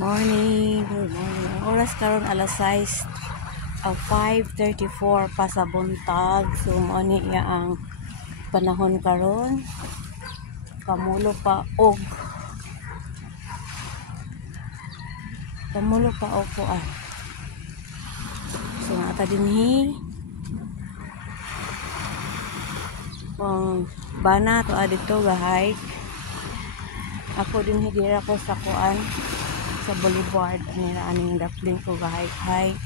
Morning, good morning. Ang oras karon alas 6 of 5:34 pa sa buntag. So mao ni iya ang panahon karon. Kamulo pa og kuan. So nata dinhi ang bana to adito ga-hike. Ako din higira ko sa kuan sa boulevard nila aning daplin ko ga-hike.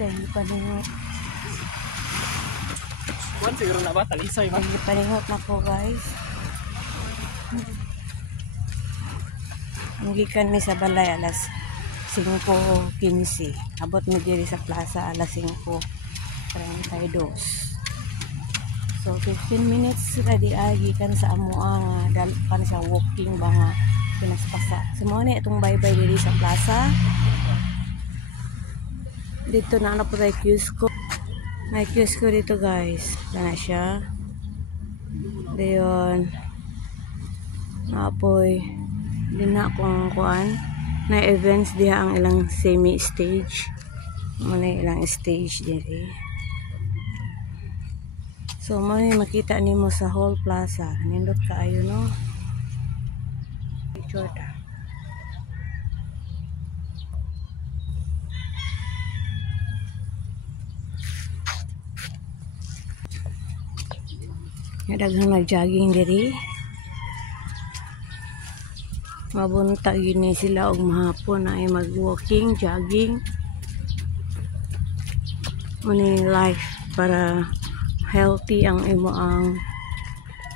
Dahil paningot. Kuan siguro na ba talisay ba? Dahil paningot na ko guys. Gikan mi sa balay alas 5:15. Abot mi diri sa plaza alas 5:32. So 15 minutes ready gikan sa amoa nga dalpan sa walking ba nga pinaspasa. Sumo ni itong bye-bye diri sa plaza. Dito na po tayo kiosco. May kiosco dito guys. Yan na siya. Dayon. Apoy. Di na kung kuan. Na events diha ang ilang semi-stage. Muna ilang stage diri. So, may makita nimo sa whole plaza. Nindot kaayo no. Picture ta. Daghang nag-jogging diri. Mabunta gini sila og mahapon na ay mag-walking, jogging. Muni life para healthy ang imo ang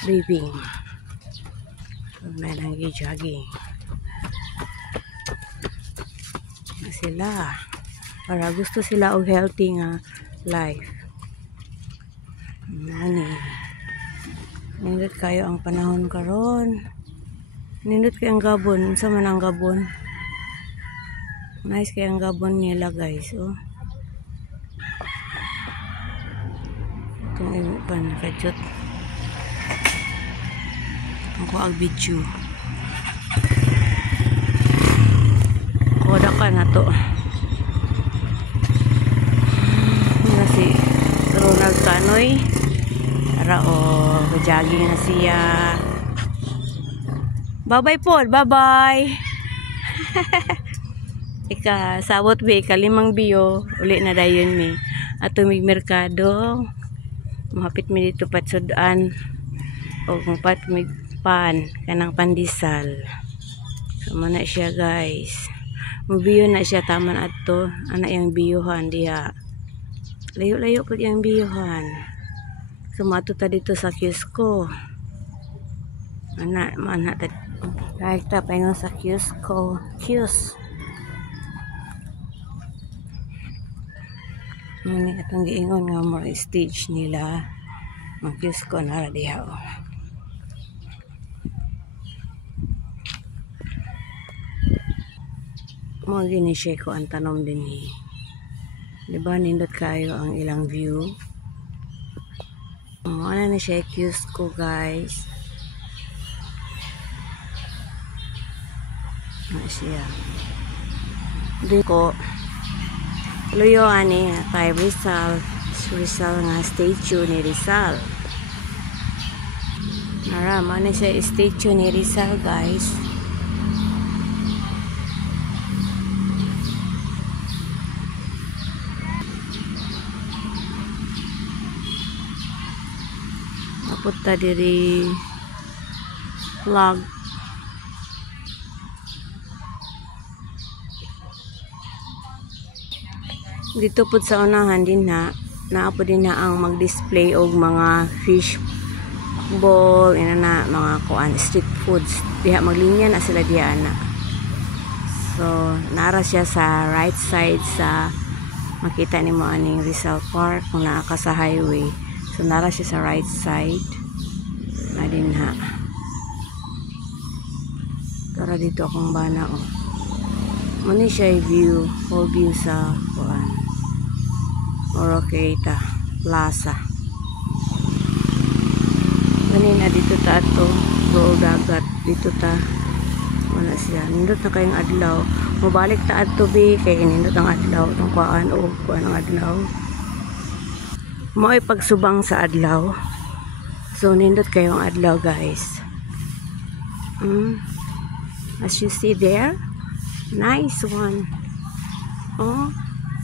living. So, may nag-jogging. Sila para gusto sila og healthy nga life. Nindot kayo ang panahon karon. Nindot kayo ang gabon. Unsa man ang gabon? Nice kayo ang gabon nila guys. Oh. Itong imo pa nakajut. Ako ang video. Koda ka na to. Nga si Ronald Canoy. Tara jogging na siya. Bye-bye po. Bye-bye. Sabot be, kalimang biyo. Uli na dayon mi. Ato mig merkado. Mahapit mi dito patsudan. O kung pat mig pan. Kanang pandisal. Sama na siya guys. Mabiyo na siya taman ato. Anak yung biyuhan diha. Layo-layo po yung biyuhan. Sumato ta dito sa kiosco. Anak ta. Kahit ta paingon sa kiosco. Muni atong giingon nga more stage nila. Ang kiosco na diha. Mo gini siya ko ang tanom din ni. Diba nindot kayo ang ilang view. Ano na siya kiosco guys. Siya. Dito ko luyo ani kay Rizal nga statue ni Rizal. Narama na siya statue ni Rizal guys. Napunta diri vlog. Dito po sa unahan din naapo din na ang mag-display og mga fish ball, na mga kuan street foods. Diha maglinya na sila diha na. So, nara siya sa right side sa makita nimo aning Rizal Park kung naa ka sa highway. So, nara siya sa right side. Na din ha. Tara dito akong bana oh. Muna siya view, whole view sa kuan. Oroqueta Plaza. Kanina dito ta ato, go dagat dito ta. Wala siya. Nindot na kayong adlaw. Mabalik ta adto bi kay nindot ang adlaw, tong kuan o kuan ang adlaw. Mo'y pagsubang sa adlaw. So nindot kayong adlaw, guys. As you see there, nice one. Oh,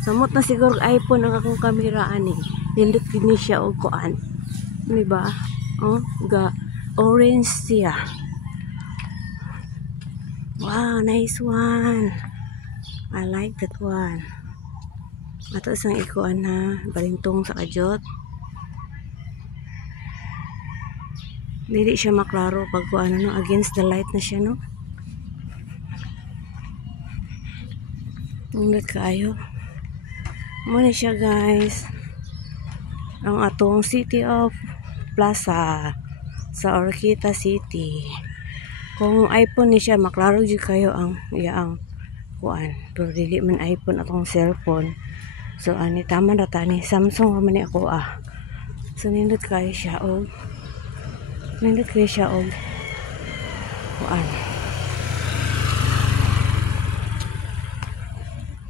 samot na siguro iPhone ang akong kamera ani. Nindot kini siya og kuan. Di ba? Oh, ga orange siya. Wow, nice one. I like that one. Ato isang ikuan na balintong sa kajot. Dili siya maklaro pag kuan no, against the light na siya, no. Nindot kaayo. Muna siya, guys. Ang atong City of Plaza sa Orquita City. Kung iPhone ni siya, maklaro jud kayo ang iyaang kuan. Pero dili man iPhone atong cellphone. So ani tama ra ta ni Samsung man ni ako ah. So nindot kayo siya og kuan.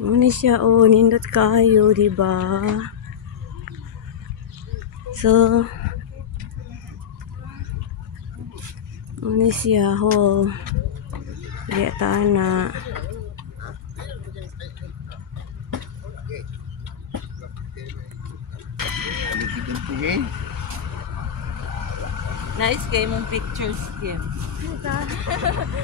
Muna siya nindot kayo, di ba? So muna siya lihat na. Nice game mong pictures, Kim.